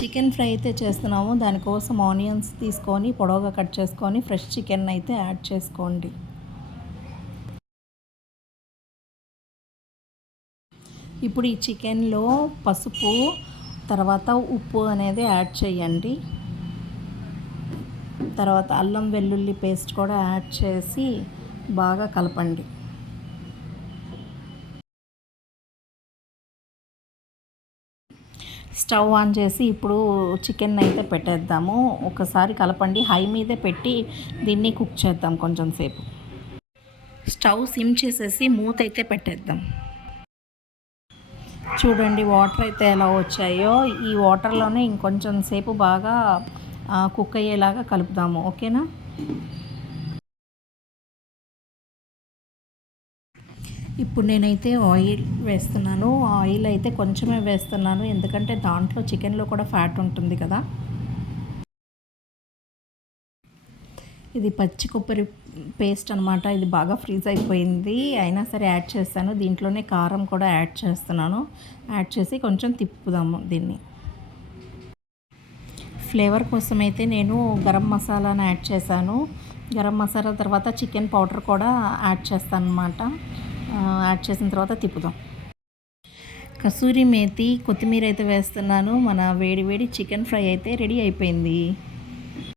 Chicken fry అయితే చేస్తున్నాము. దానికోసం ఆనియన్స్ తీసుకొని పొడవుగా కట్ చేసుకొని ఫ్రెష్ చికెన్ అయితే యాడ్ చేసుకోండి. ఇప్పుడు ఈ చికెన్లో పసుపు తర్వాత ఉప్పు అనేది యాడ్ చేయండి. తర్వాత అల్లం వెల్లుల్లి పేస్ట్ కూడా యాడ్ చేసి బాగా కలపండి. స్టవ్ ఆన్ చేసి ఇప్పుడు చికెన్ అయితే పెట్టేద్దాము. ఒకసారి కలపండి. హై మీదే పెట్టి దీన్ని కుక్ చేద్దాం కొంచెం సేపు. స్టవ్ సిమ్ చేసేసి మూత అయితే పెట్టేద్దాం. చూడండి వాటర్ అయితే ఎలా వచ్చాయో. ఈ వాటర్లోనే ఇంకొంచెం సేపు బాగా కుక్ అయ్యేలాగా కలుపుదాము. ఓకేనా? ఇప్పుడు నేనైతే ఆయిల్ వేస్తున్నాను. ఆయిల్ అయితే కొంచెమే వేస్తున్నాను, ఎందుకంటే దాంట్లో చికెన్లో కూడా ఫ్యాట్ ఉంటుంది కదా. ఇది పచ్చి కొబ్బరి పేస్ట్ అనమాట. ఇది బాగా ఫ్రీజ్ అయిపోయింది, అయినా సరే యాడ్ చేస్తాను. దీంట్లోనే కారం కూడా యాడ్ చేస్తున్నాను. యాడ్ చేసి కొంచెం తిప్పుదాము దీన్ని. ఫ్లేవర్ కోసం అయితే నేను గరం మసాలాను యాడ్ చేశాను. గరం మసాలా తర్వాత చికెన్ పౌడర్ కూడా యాడ్ చేస్తాను అనమాట. యాడ్ చేసిన తర్వాత తిప్పుదాం. కసూరి మేతి, కొత్తిమీర అయితే వేస్తున్నాను. మన వేడి వేడి చికెన్ ఫ్రై అయితే రెడీ అయిపోయింది.